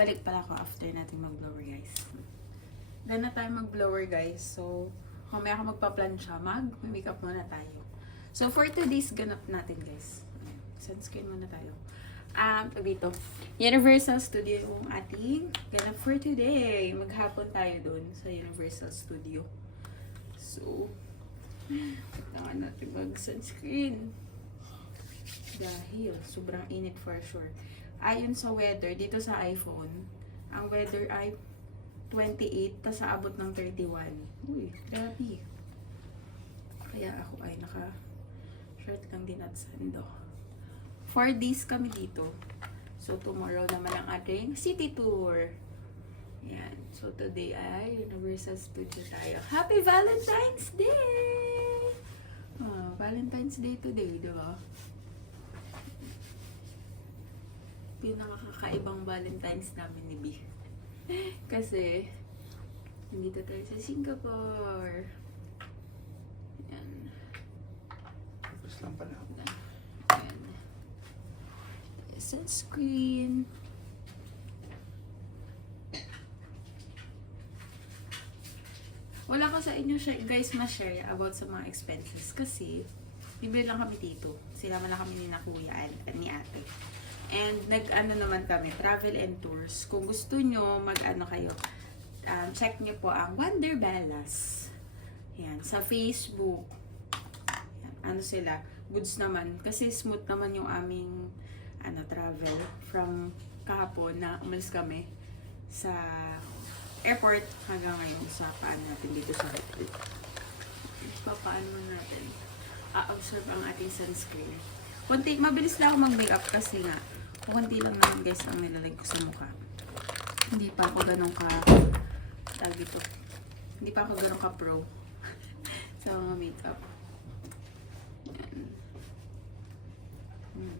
Balik pala ako after natin mag-blower, guys. Done na tayo mag-blower, guys. So, mamaya ako magpa-plancha. Mag-makeup muna tayo. So, for today's ganap natin, guys. Sunscreen muna tayo. Dito. Universal Studio yung ating ganap for today. Maghapon tayo dun sa Universal Studio. So, kailangan natin mag-sunscreen. Dahil sobrang init for sure. Ayon sa weather, dito sa iPhone, ang weather ay 28, tas aabot ng 31. Uy, grabe. Kaya ako ay naka-shirt lang din at sando. 4 days kami dito. So, tomorrow naman ang ating city tour. Yan. So, today ay Universal Studio tayo. Happy Valentine's Day! Oh, Valentine's Day today, diba? Pinakakakaibang Valentine's namin ni B. Kasi, nandito tayo sa Singapore. Yan. Tapos lang pala. Yan. Sunscreen. Wala ko sa inyo, guys, ma-share about sa mga expenses. Kasi, bibili lang kami dito. Sinama lang kami ni na kuya at ni ate. And nag-ano naman kami, travel and tours. Kung gusto nyo, mag-ano kayo, check nyo po ang Wanderbellas. Yan, sa Facebook. Yan, ano sila, goods naman. Kasi smooth naman yung aming travel from kahapon na umalis kami sa airport hanggang ngayon sa paan natin dito sa hotel. Papaan mo natin. A-observe ang ating sunscreen. Kunti, mabilis lang ako mag-makeup kasi nga, kunti lang naman guys ang nilalagay ko sa mukha. Hindi pa ako ganun ka, hindi pa ako ganun ka pro sa mga makeup. Yan.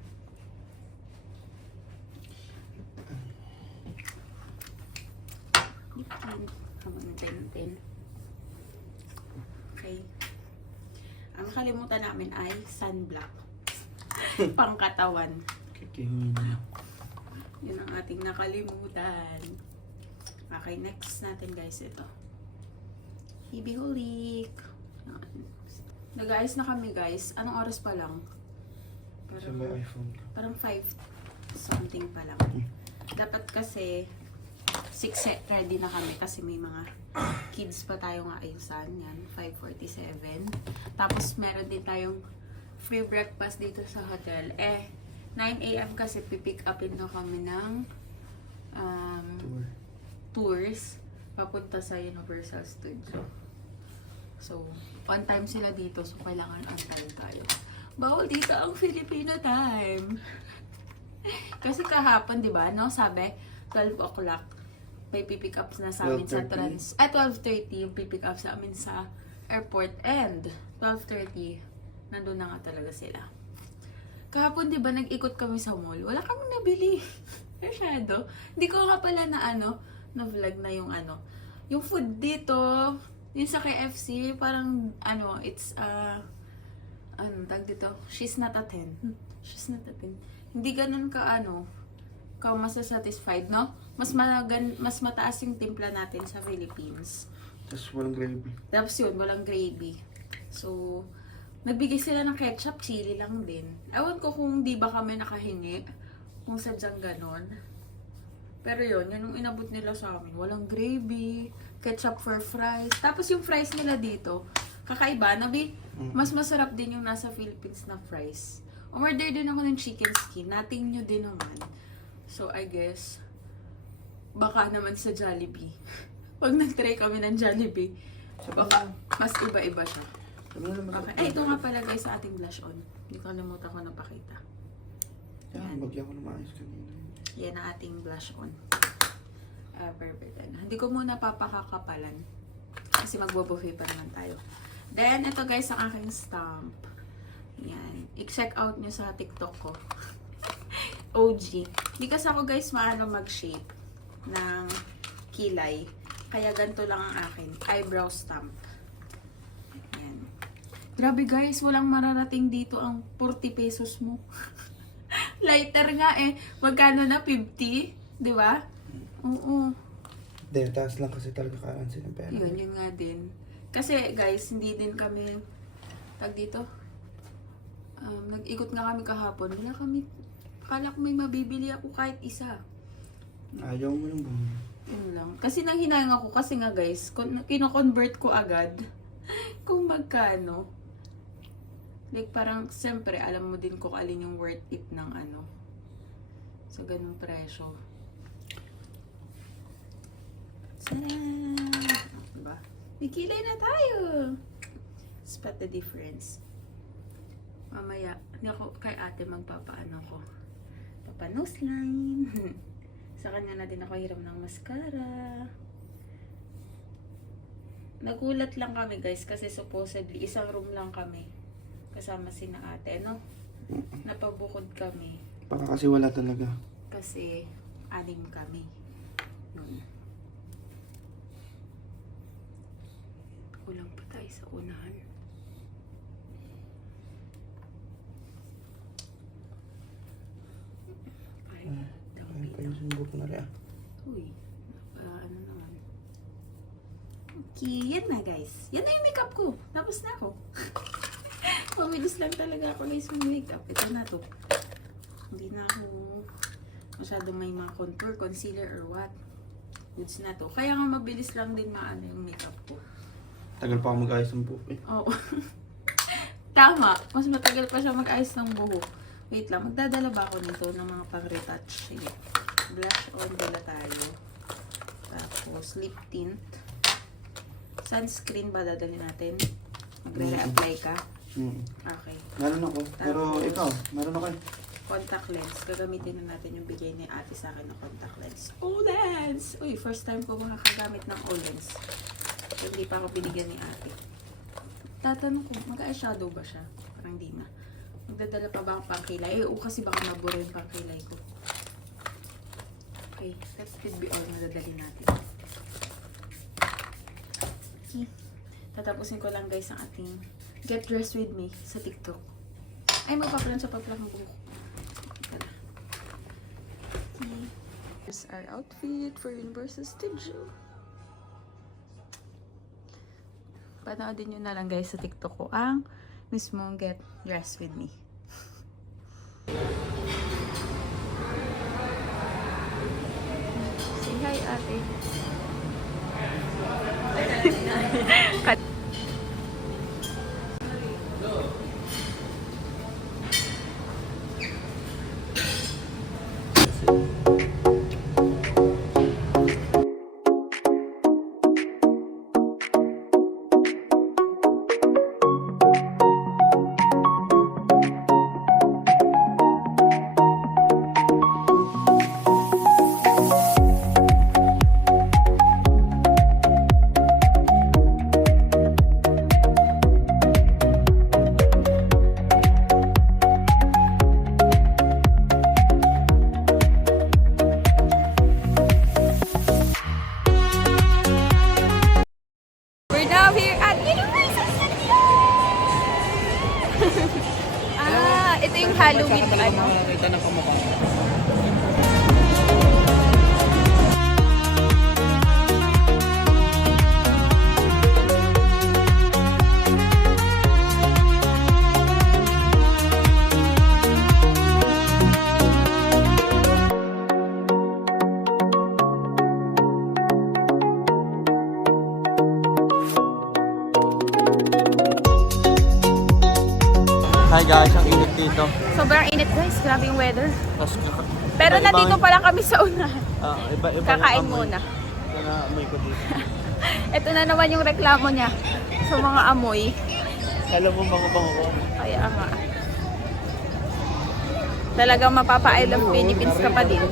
Habang 10. Okay. Ang nakalimutan namin ay sunblock. Pangkatawan. Kikihuin na. Yun ang ating nakalimutan. Okay, next natin guys ito. Hibihulik. Nag-ayos na kami guys. Anong oras pa lang? Sa may iPhone ka. Parang 5 something pa lang. Dapat kasi 6 ready na kami kasi may mga kids pa tayong ayusan. Yan, 5:47. Tapos meron din tayong free breakfast dito sa hotel. 9 AM kasi pipick upin na kami ng tours papunta sa Universal Studio. So, on time sila dito. So, kailangan on time tayo. Bawal dito ang Filipino time. Kasi kahapon, di ba, no? Sabi, 12 o'clock. May pipick up na sa amin sa 12:30 yung pipick up sa amin sa airport. And, 12:30, nandun na nga talaga sila. Kahapon, di ba, nag-ikot kami sa mall. Wala kaming nabili. Masyado. Hindi ko nga pala na-vlog na yung yung food dito, yung sa KFC, parang, it's, tag dito, she's not a 10. She's not a 10. Hindi ganun ka, ka masasatisfied, no? Mas mataas yung timpla natin sa Philippines. Tapos walang gravy. Tapos yun, walang gravy. So, nagbigay sila ng ketchup, chili lang din. Ewan ko kung di ba kami nakahingi, kung sadyang ganon. Pero yun yung inabot nila sa amin. Walang gravy, ketchup for fries. Tapos yung fries nila dito, kakaiba, mas masarap din yung nasa Philippines na fries. Umorder din ako ng chicken skin. Nating nyo din naman. So, I guess, baka naman sa Jollibee. Pag nag-try kami ng Jollibee, baka mas iba-iba siya. Okay. Ay, ito nga pala guys sa ating blush on. Hindi ko nalimutan ko napakita. Yan, bagyan ko na maayos kanina. Yan ang ating blush on. Perfect. Hindi ko muna papakakapalan. Kasi magbo-buffet pa naman tayo. Then, ito guys ang aking stamp. Yan. I-check out nyo sa TikTok ko. OG. Hindi kasi ako guys maano mag-shape ng kilay. Kaya ganito lang ang akin. Eyebrow stamp. Yan. Grabe guys, walang mararating dito ang 40 pesos mo. Lighter nga eh. Magkano na? 50? Di ba? Oo. Hindi, taas lang kasi talaga currency ng pera. Yun nga din. Kasi guys, hindi din kami, tag dito, nag-ikot nga kami kahapon. Wala kami, akala ko may mabibili ako kahit isa. Ayaw mo lang bumili. Yun lang. Kasi nang hinayang ako, kasi nga guys, kino-convert ko agad kung magkano. Like parang, siyempre, alam mo din kung alin yung worth it ng ano. Sa ganung presyo. Sana! Diba? Bikilay na tayo! Spot the difference. Mamaya, hindi ako kay ate magpapaano ko. Papanose line. Sa kanya na din ako hiram ng mascara. Nagulat lang kami guys kasi supposedly isang room lang kami. Kasama sina ate, no? Napabukod kami. Baka kasi wala talaga. Kasi 6 kami. Yun. Kulang pa tayo sa unahan. Ay, Ay, kayo sumbok na rin. uy, ano naman. Okay, yan na guys. Yan na yung makeup ko. Tapos na ako. Pumilis lang talaga ako guys ng makeup. Ito na to. Hindi na ako masyadong may mga contour, concealer, or what. Goods na to. Kaya nga mabilis lang din maano yung makeup ko. Tagal pa ako mag-ayos ng buhok eh. Oo. Tama. Mas matagal pa siya mag-ayos ng buhok. Wait lang. Magdadala ba ako nito ng mga pang-retouch? Sige. Blush on dala tayo. Tapos lip tint. Sunscreen ba dadalhin natin? Magre-reapply ka? Okay. Meron ako. Pero Tapos, ikaw, meron ako eh. Contact lens. Gagamitin na natin yung bigay ni ate sa akin ng contact lens. O-lens! Uy, first time ko makakagamit ng O-lens. Hindi pa ako binigyan ni ate. Tatanong ko, mag-eyeshadow ba siya? Parang di na. Magdadala pa ba ako pang kilay? Oo, kasi baka mabura yung pang kilay ko. Okay, let's be all na dadali natin. Okay. Tatapusin ko lang guys ang ating Get Dressed With Me sa TikTok. Ay, magpapalan sa paplak ng buhok. Tara. Okay. Here's our outfit for Universal Studio. Panoodin nyo na lang guys sa TikTok ko ang mismong Get Dressed With Me. Say hi ate. We're now here at Universal Studios! Ito yung Halloween ano? Nakita na kamukha. Hi guys, ang init dito. Sobrang init guys, grabe yung weather. Tapos, Pero nandito pa lang kami sa unahan. iba Kakain muna. Ito na amoy ko dito. Ito na naman yung reklamo niya sa mga amoy. Alam mo bango-bango ko. Kaya nga. Talagang mapapa-I love Philippines ka pa din.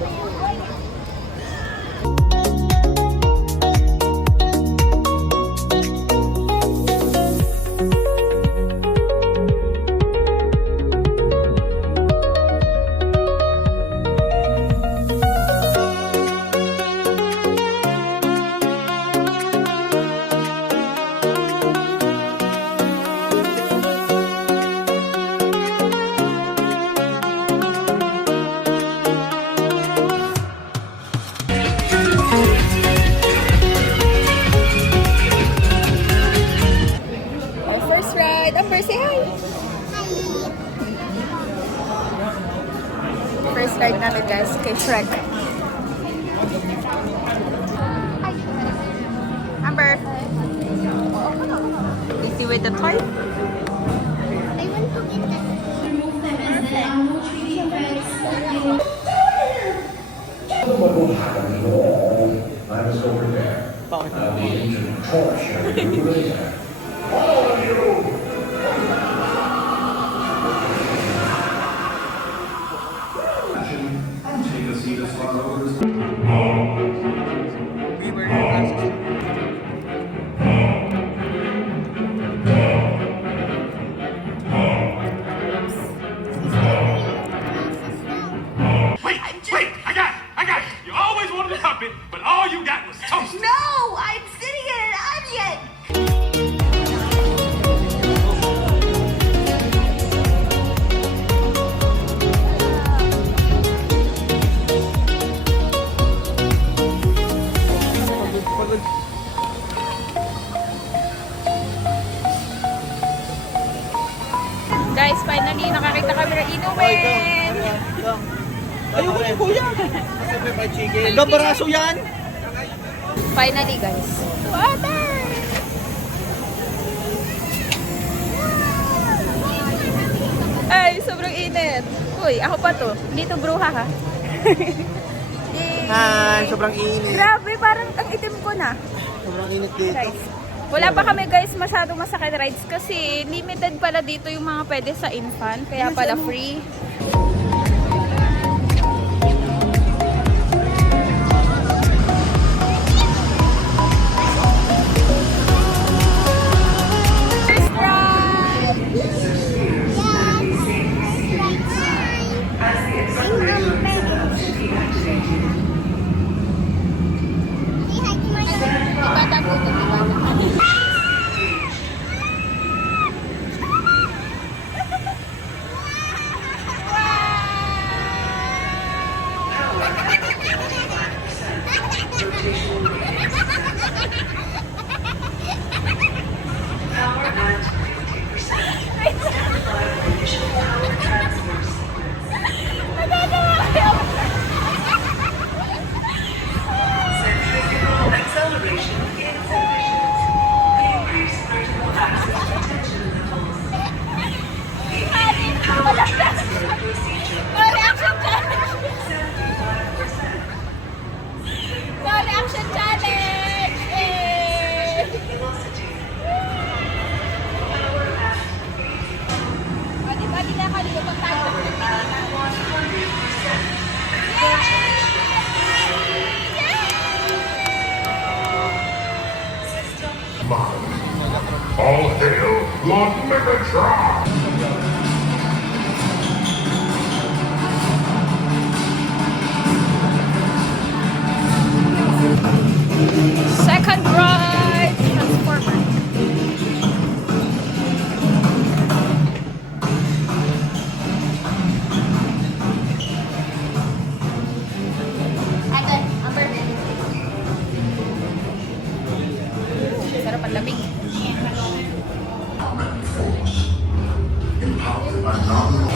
ride namin guys, kay Shrek. Amber, is he with the toy? I want to get I was over there. Bakit? The ancient torch and you really have. All of you! Take a seat as far over as We were your glasses. Wait, I got it. You always wanted a puppet, but all you got was toast. No! I'm sitting in an onion! Pagod. Guys, finally nakakita kami ng Ay, inumin! ayoko na kuya. Siyempre may chicken. Gambaraso yan. Finally guys. Water! Ay, sobrang init. Uy, ako pa to. Hindi to bruha ha. Hi, sobrang init. Grabe, parang ang itim ko na. Sobrang init dito. Guys, wala pa kami guys masyadong masakit rides kasi limited pala dito yung mga pwede sa infant. Kaya pala free. First ride! Acceleration insufficient. The increased vertical axis detention levels. Beginning power transfer procedure. 75% velocity. Power at power at 100%. All hail Lord Megatron! Second ride! Transformer. Sarap ang lamig. Empowered by nominal.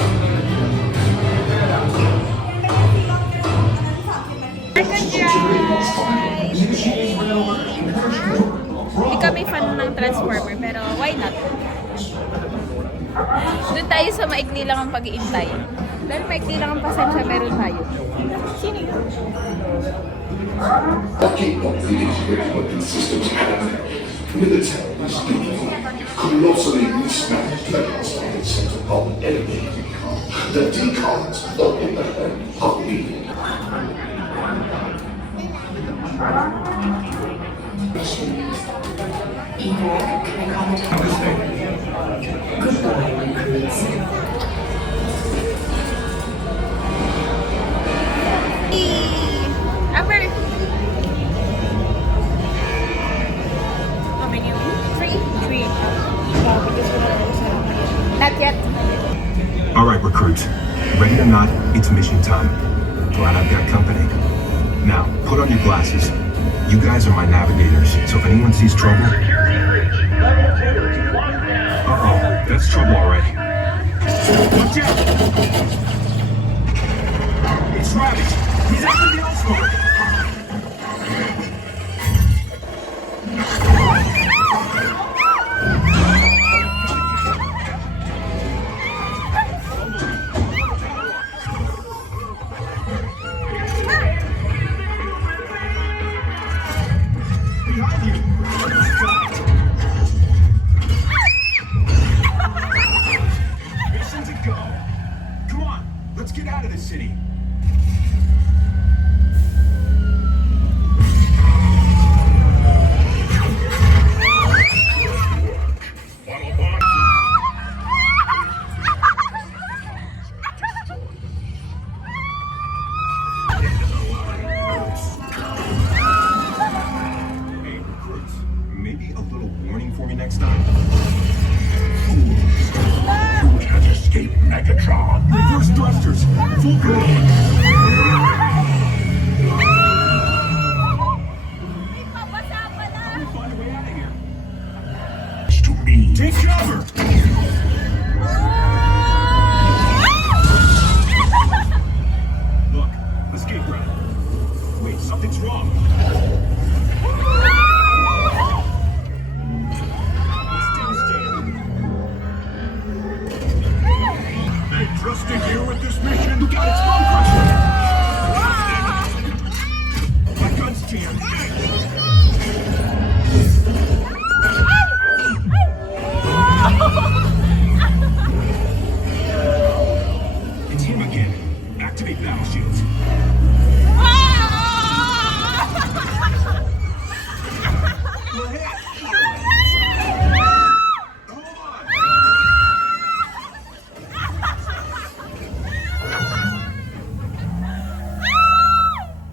Second ride! Hindi kami fan ng Transformer, pero why not? Doon tayo sa maikli lang ang pag-iintay. Dahil maikli lang ang pasensya, meron tayo. Sino yun? Working on the integrated weapon systems have militarily speaking, colossally mismanaged weapons are set upon enemy decon. The decons, on the other hand, are needed. Amber! How many? Three? Three. Not yet. All right, recruits. Ready or not, it's mission time. Glad I've got company. Now, put on your glasses. You guys are my navigators, so if anyone sees trouble... Uh-oh, that's trouble already. Watch out! It's next time. You can't escape Megatron. Reverse thrusters. Full command. Find a way out of here. To me. Take cover. Look, escape route. Wait, something's wrong. It's devastating. They trusted you with this mission. Look out, it's Bone Crusher! My gun's jammed. It's him again. Activate battle shields. Hold on.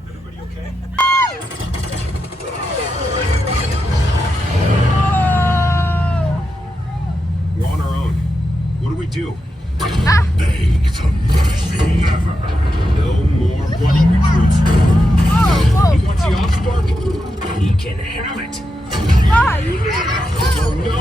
Everybody okay? We're on our own. What do we do? Beg the mercy. Never. No more running, recruits. He wants the off spark? He can have it. Oh no!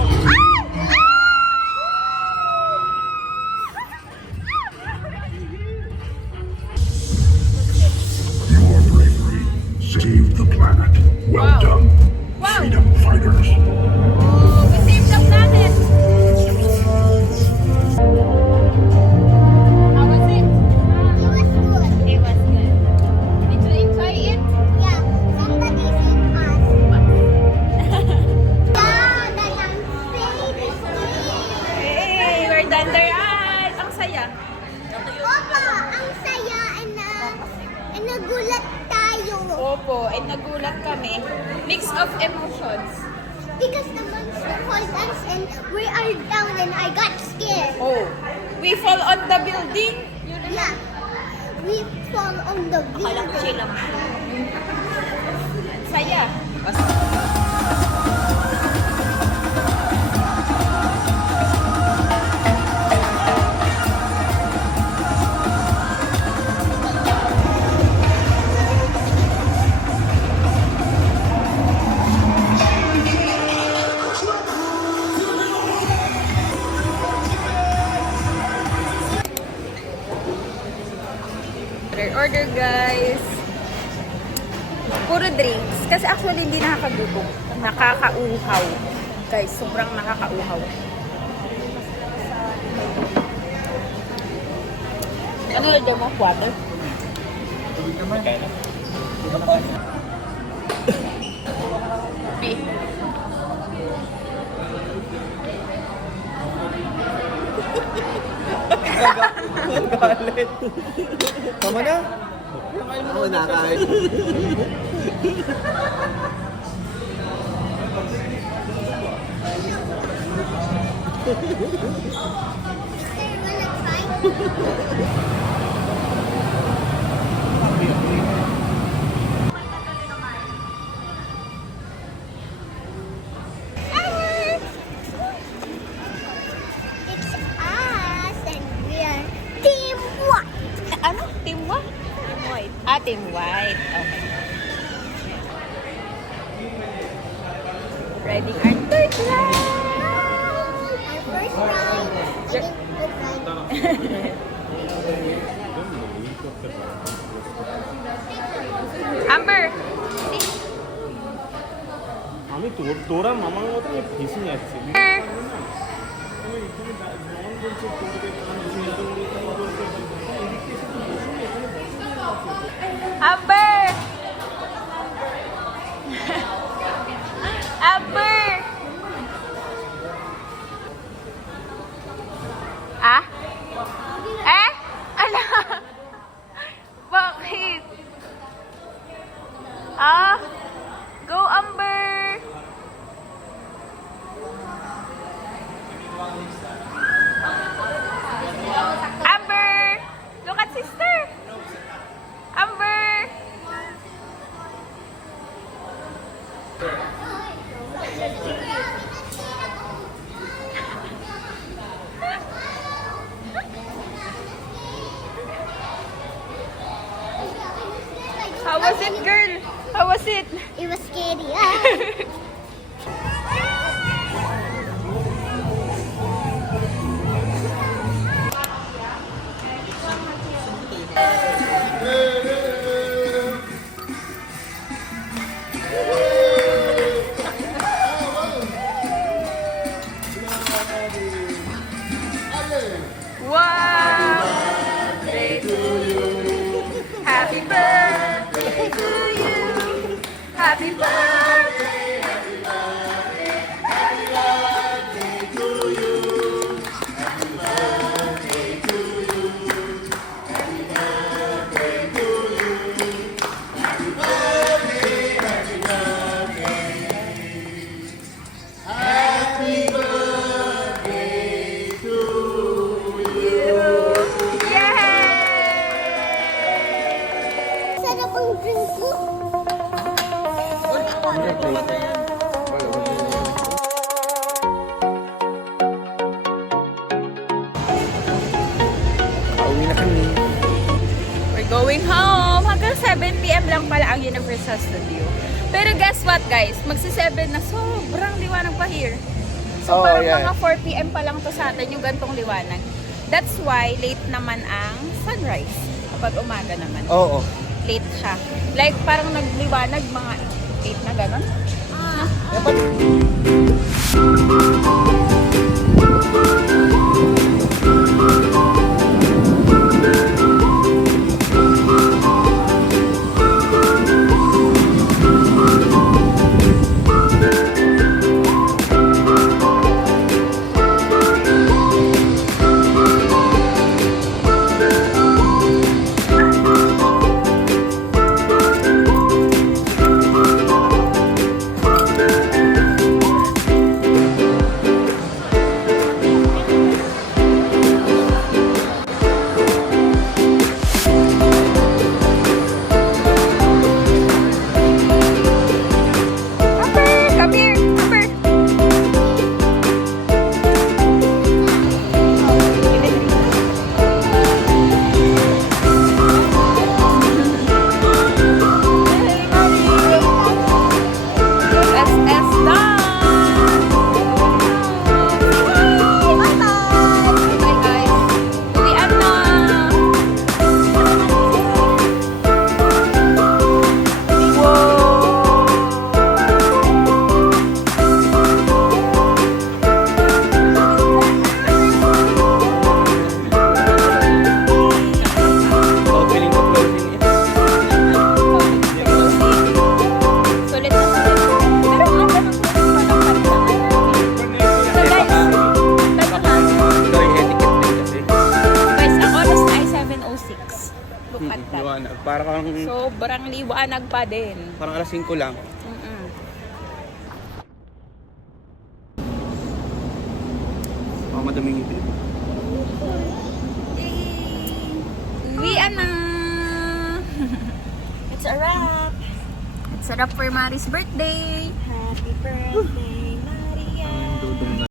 Your bravery saved the planet. Well done, freedom fighters. Save up natin. How was it? It was good. Did you enjoy it? Hey, we're done there. Ang saya. Nagulat tayo. Opo, and nagulat kami. Mix of emotions. Because the monster called us and we are down and I got scared. Oh, we fall on the building. Yeah. We fall on the building. Saya. Order guys. Puro drinks. Kasi actually hindi nakakagutom. Nakakauhaw. Guys, sobrang nakakauhaw. Ano lagyan mo? Water? Beef. Galit. Tama na. Oo, nakain. It's us and we are Team White. Ano? Team what? Team white. Ah, team white. Okay. Ready our third round. Our first round. Amber. আমি তোরা মামার মতো ফেসে যাচ্ছি Amber. Amber. Ah? Eh? Ano? Bakit? Ah? Go, Amber! Amber! Look at sister! Amber! How was it, girl? How was it? It was scary. Ah. Wow! Birthday to you. Happy birthday to you. Happy birthday. Happy birthday. Happy birthday to you. Happy birthday to you. Happy birthday to you. Happy birthday. Happy birthday. Happy birthday to you. Yay! Sarap ang drink ko. Pauwi na kami. We're going home. Hanggang 7 p.m. lang pala ang Universal Studio. Pero guess what guys? Magsi-7 na sobrang liwanag pa here. So Oh, parang yeah. mga 4 p.m. pa lang to sa atin yung gantong liwanag. That's why late naman ang sunrise. Kapag umaga naman. Oo. Late siya. Like parang nagliwanag mga 8 na gano'n. Upper! Come here! Upper! SS done! Bye guys! Uwian na! Opening to closing eh. Sulit na sulit. Pero ang ganda ng pa ng pantangan namin. So guys, tatahan. Ito yung etiquette din kasi. Guys, ang oras na ay 7:06. Look at that. Liwanag. Parang Sobrang liwanag pa din. alas 5 lang. Mm-mm. Baka madaming ito. Uwian na! It's a wrap! It's a wrap for Mari's birthday! Happy birthday, Maria! Dudong na.